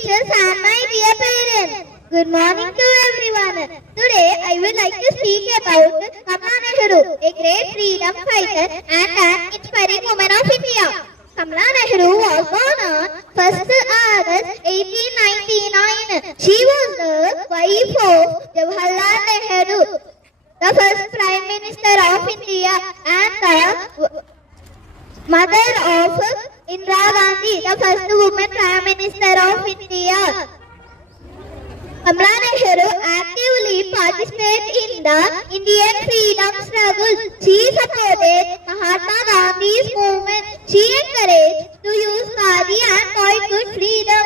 teachers and my dear parents. Good morning to everyone. Today I would like to speak about Kamala Nehru, a great freedom fighter and an inspiring woman of India. Kamala Nehru was born on 1st August 1899. She was the wife of Jawaharlal Nehru, the first Prime Minister of India, and the mother of Indira Gandhi, the first woman Prime Minister of India. Kamala Nehru actively participated in the Indian freedom struggle. She supported Mahatma Gandhi's movement. She encouraged to use khadi and for good freedom.